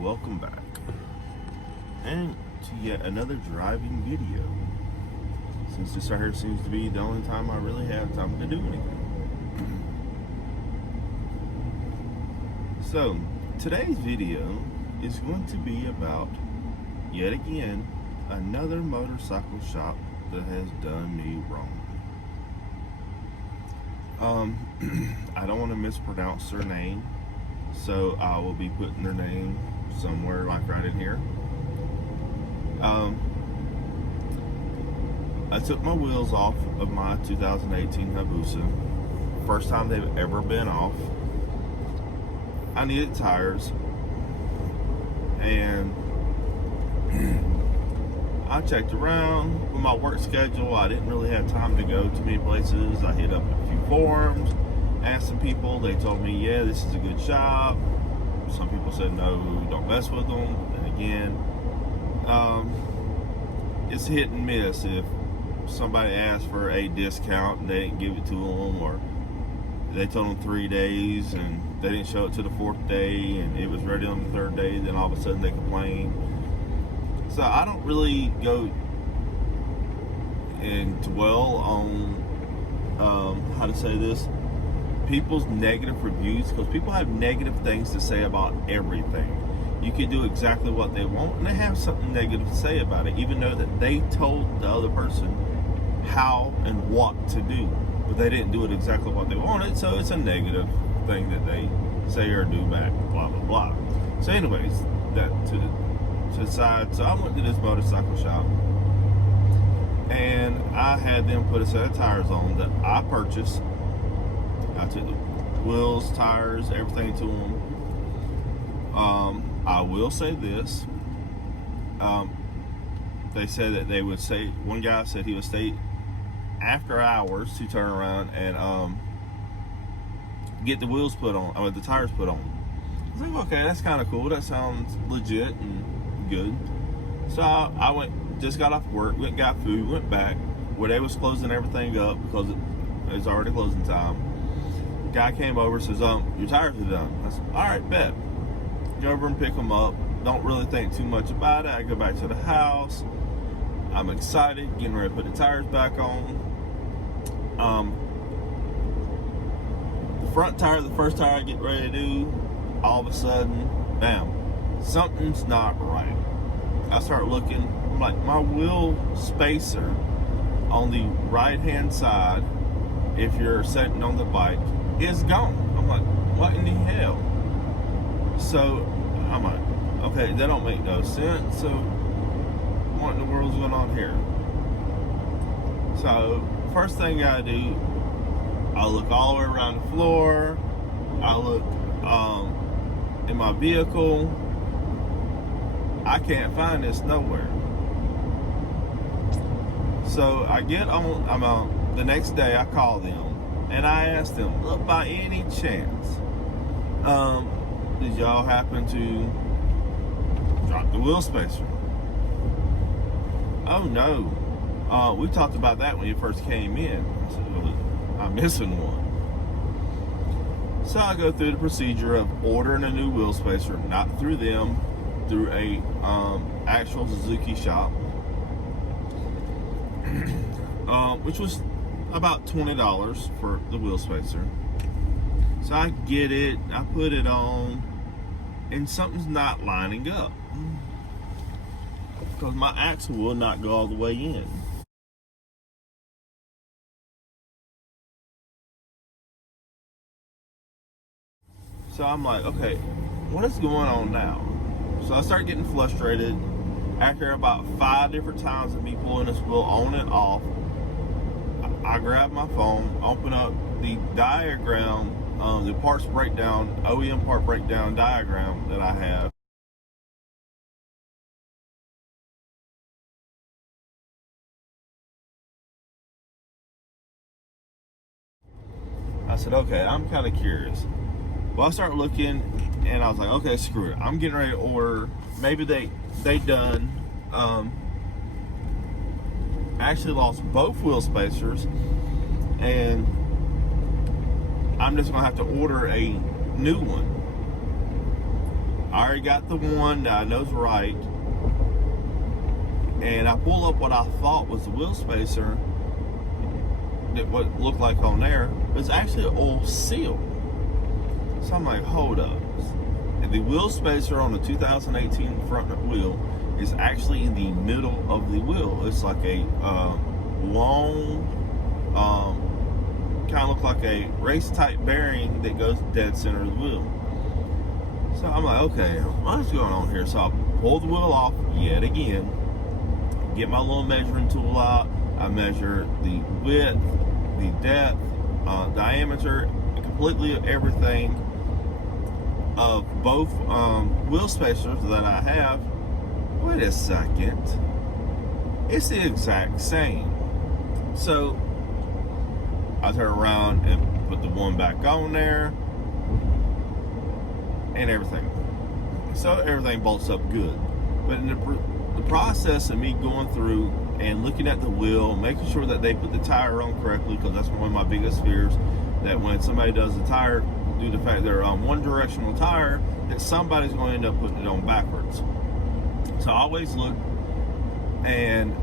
welcome back, and to yet another driving video, since this right here seems to be the only time I really have time to do anything. So today's video is going to be about, yet again, another motorcycle shop that has done me wrong. I don't want to mispronounce their name, so I will be putting their name somewhere like right in here. I took my wheels off of my 2018 Hayabusa. First time they've ever been off. I needed tires, and I checked around. With my work schedule, I didn't really have time to go to many places. I hit up a few forums, asked some people. They told me, yeah, this is a good shop. Some people said, no, don't mess with them. And again, it's hit and miss. If somebody asked for a discount and they didn't give it to them, or they told them 3 days and they didn't show it to the 4th day and it was ready on the 3rd day, then all of a sudden they complain. So I don't really go and dwell on how to say this, people's negative reviews, because people have negative things to say about everything. You can do exactly what they want and they have something negative to say about it, even though that they told the other person how and what to do, but they didn't do it exactly what they wanted, so it's a negative thing that they say or do back, blah blah blah. So anyways, that to the side. So I went to this motorcycle shop and I had them put a set of tires on that I purchased. I took the wheels, tires, everything to them. I will say this. They said that they would stay. One guy said he would stay after hours to turn around and get the wheels put on, or the tires put on. I was like, okay, that's kind of cool. That sounds legit and good. So I went, just got off work, went and got food, went back where they was closing everything up because it was already closing time. Guy came over, says, your tires are done. I said, all right, bet. Go over and pick them up. Don't really think too much about it. I go back to the house. I'm excited, getting ready to put the tires back on. The front tire, the first tire I get ready to do, all of a sudden, bam, something's not right. I start looking, I'm like, my wheel spacer on the right hand side, if you're sitting on the bike, is gone. I'm like, what in the hell? So I'm like, okay, that don't make no sense. So what in the world's going on here? So first thing I do, I look all the way around the floor. I look in my vehicle. I can't find this nowhere. So I get on, I'm out the next day. I call them and I ask them, look, by any chance, did y'all happen to drop the wheel spacer? Oh no, we talked about that when you first came in. I said, well, I'm missing one. So I go through the procedure of ordering a new wheel spacer, not through them, through a actual Suzuki shop, which was about $20 for the wheel spacer. So I get it, I put it on, and something's not lining up because my axle will not go all the way in. So I'm like, okay, what is going on now? So I start getting frustrated. After about 5 different times of me pulling this wheel on and off, I grab my phone, open up the diagram, the parts breakdown, OEM part breakdown diagram that I have. I said, okay, I'm kind of curious. Well, I start looking and I was like, okay, screw it. I'm getting ready to order. Maybe they done actually lost both wheel spacers, and I'm just gonna have to order a new one. I already got the one that I know's right, and I pull up what I thought was the wheel spacer. What looked like on there was actually an oil seal. So I'm like, hold up. And the wheel spacer on the 2018 front wheel is actually in the middle of the wheel. It's like a long, kind of look like a race type bearing that goes dead center of the wheel. So I'm like, okay, what's going on here? So I pull the wheel off yet again, get my little measuring tool out. I measure the width, the depth, diameter, completely everything of both wheel spacers that I have. Wait a second. It's the exact same. So I turn around and put the one back on there and everything. So everything bolts up good. But in the process of me going through and looking at the wheel, making sure that they put the tire on correctly, because that's one of my biggest fears, that when somebody does the tire, due to the fact they're on one directional tire, that somebody's going to end up putting it on backwards. So I always look, and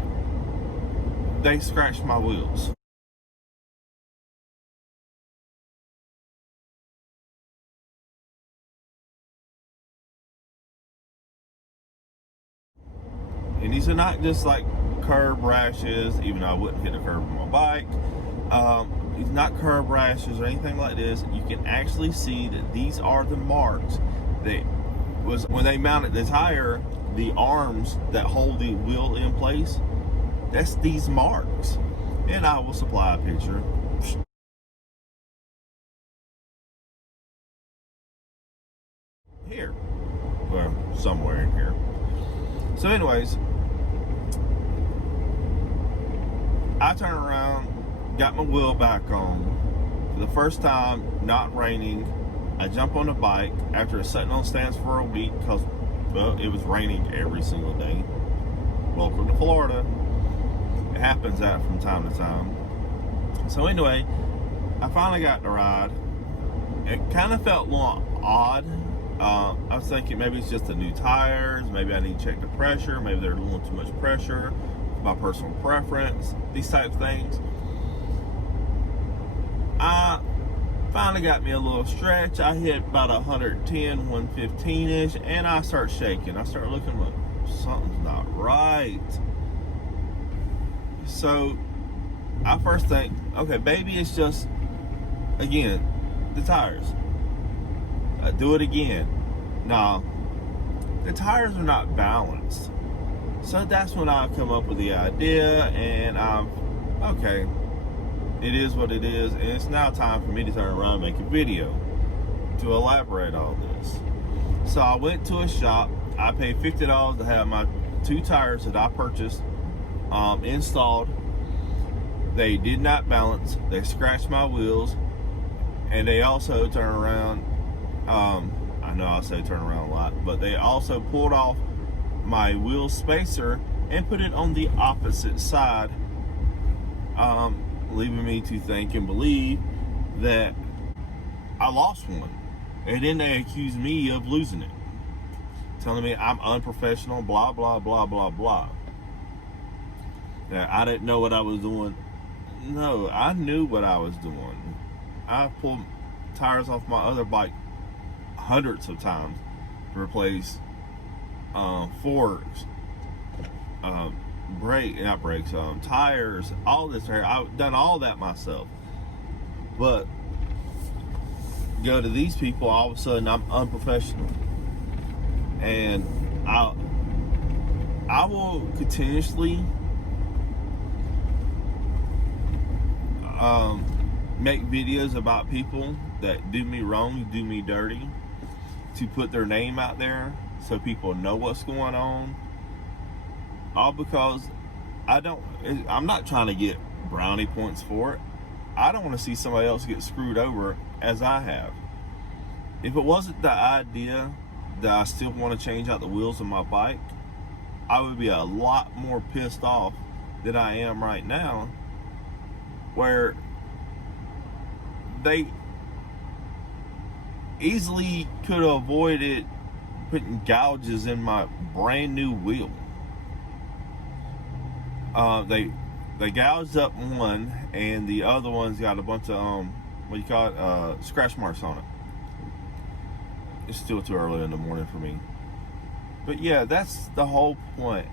they scratched my wheels. And these are not just like curb rashes, even though I wouldn't hit a curb on my bike. It's not curb rashes or anything like this. You can actually see that these are the marks that was when they mounted the tire, the arms that hold the wheel in place. That's these marks. And I will supply a picture. Here. Or somewhere in here. So anyways, I turn around, got my wheel back on. For the first time, not raining, I jump on the bike after sitting on stands for a week because, well, it was raining every single day. Welcome to Florida. It happens that from time to time. So anyway, I finally got the ride. It kind of felt a little odd. I was thinking maybe it's just the new tires, maybe I need to check the pressure, maybe they're a little too much pressure, my personal preference, these types of things. I finally got me a little stretch. I hit about 110, 115-ish, and I start shaking. I start looking like something's not right. So I first think, okay, maybe it's just, again, the tires. Do it again. Now, the tires are not balanced. So that's when I come up with the idea, and okay, it is what it is, and it's now time for me to turn around and make a video to elaborate all this. So I went to a shop. I paid $50 to have my two tires that I purchased installed. They did not balance. They scratched my wheels, and they also turn around. I know I say turn around a lot, but they also pulled off my wheel spacer and put it on the opposite side, leaving me to think and believe that I lost one. And then they accused me of losing it, telling me I'm unprofessional, blah, blah, blah, blah, blah. That I didn't know what I was doing. No, I knew what I was doing. I pulled tires off my other bike hundreds of times to replace forks, tires, all this. I've done all that myself. But go to these people, all of a sudden I'm unprofessional, and I will continuously make videos about people that do me wrong, do me dirty, to put their name out there so people know what's going on. All because I'm not trying to get brownie points for it. I don't want to see somebody else get screwed over as I have. If it wasn't the idea that I still want to change out the wheels of my bike, I would be a lot more pissed off than I am right now, where they easily could have avoided putting gouges in my brand new wheel. They gouged up one, and the other one's got a bunch of what do you call it, scratch marks on it. It's still too early in the morning for me, but yeah, that's the whole point.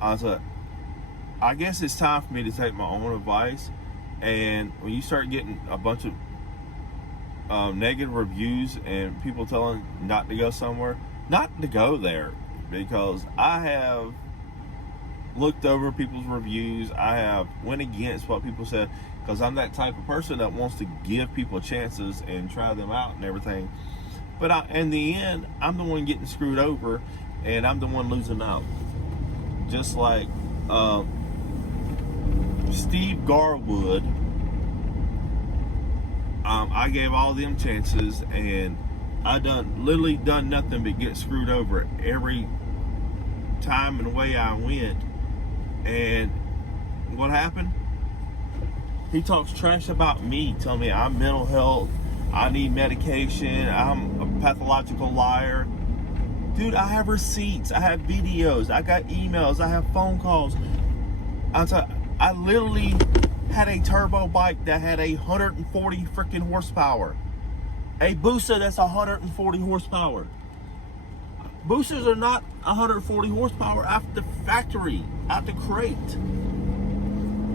I guess it's time for me to take my own advice. And when you start getting a bunch of negative reviews and people telling not to go somewhere, not to go there, because I have looked over people's reviews. I have went against what people said, because I'm that type of person that wants to give people chances and try them out and everything. But in the end, I'm the one getting screwed over, and I'm the one losing out. Just like Steve Garwood, I gave all them chances, and I literally done nothing but get screwed over every time and way I went. And what happened? He talks trash about me, telling me I'm mental health, I need medication, I'm a pathological liar. Dude, I have receipts, I have videos, I got emails, I have phone calls. I literally had a turbo bike that had 140 freaking horsepower. A busa that's 140 horsepower. Boosters are not 140 horsepower out the factory, out the crate.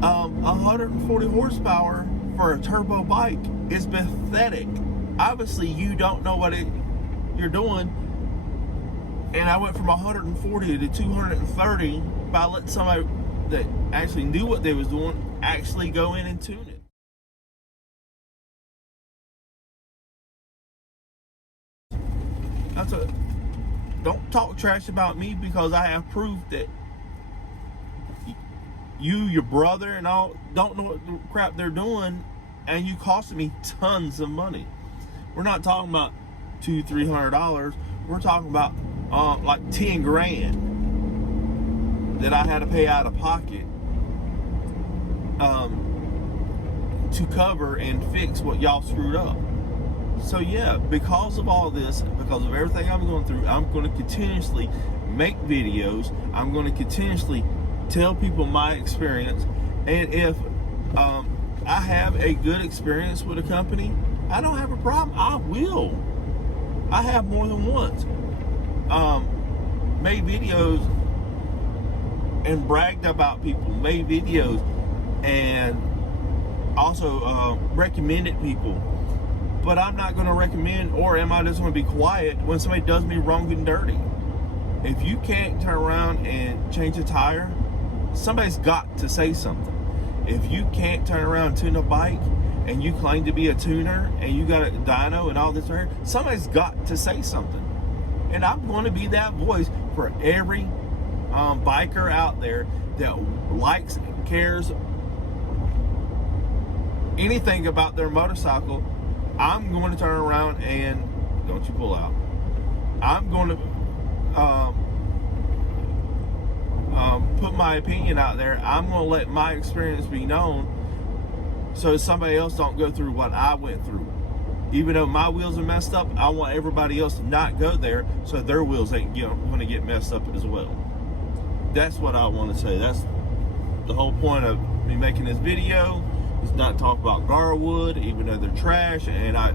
140 horsepower for a turbo bike is pathetic. Obviously, you don't know what you're doing. And I went from 140 to 230 by letting somebody that actually knew what they was doing actually go in and tune it. Don't talk trash about me, because I have proof that you, your brother, and all don't know what the crap they're doing, and you costing me tons of money. We're not talking about $200-300. We're talking about like 10 grand that I had to pay out of pocket to cover and fix what y'all screwed up. So yeah, because of all this, because of everything I'm going through, I'm going to continuously make videos. I'm going to continuously tell people my experience. And if I have a good experience with a company, I don't have a problem. I will. I have more than once made videos and bragged about people, made videos and also recommended people. But I'm not going to recommend, or am I just going to be quiet when somebody does me wrong and dirty? If you can't turn around and change a tire, somebody's got to say something. If you can't turn around and tune a bike, and you claim to be a tuner, and you got a dyno and all this right here, somebody's got to say something. And I'm going to be that voice for every biker out there that likes and cares anything about their motorcycle. I'm going to turn around and, don't you pull out, I'm going to put my opinion out there. I'm going to let my experience be known, so somebody else don't go through what I went through. Even though my wheels are messed up, I want everybody else to not go there, so their wheels ain't going to get messed up as well. That's what I want to say. That's the whole point of me making this video. It's not talk about Garwood, even though they're trash, and I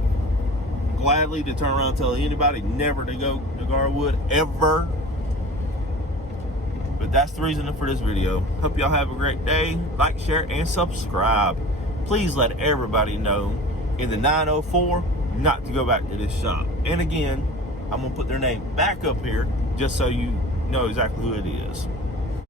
gladly to turn around and tell anybody never to go to Garwood ever. But that's the reason for this video. Hope y'all have a great day. Like, share, and subscribe. Please let everybody know in the 904 not to go back to this shop. And again, I'm gonna put their name back up here just so you know exactly who it is.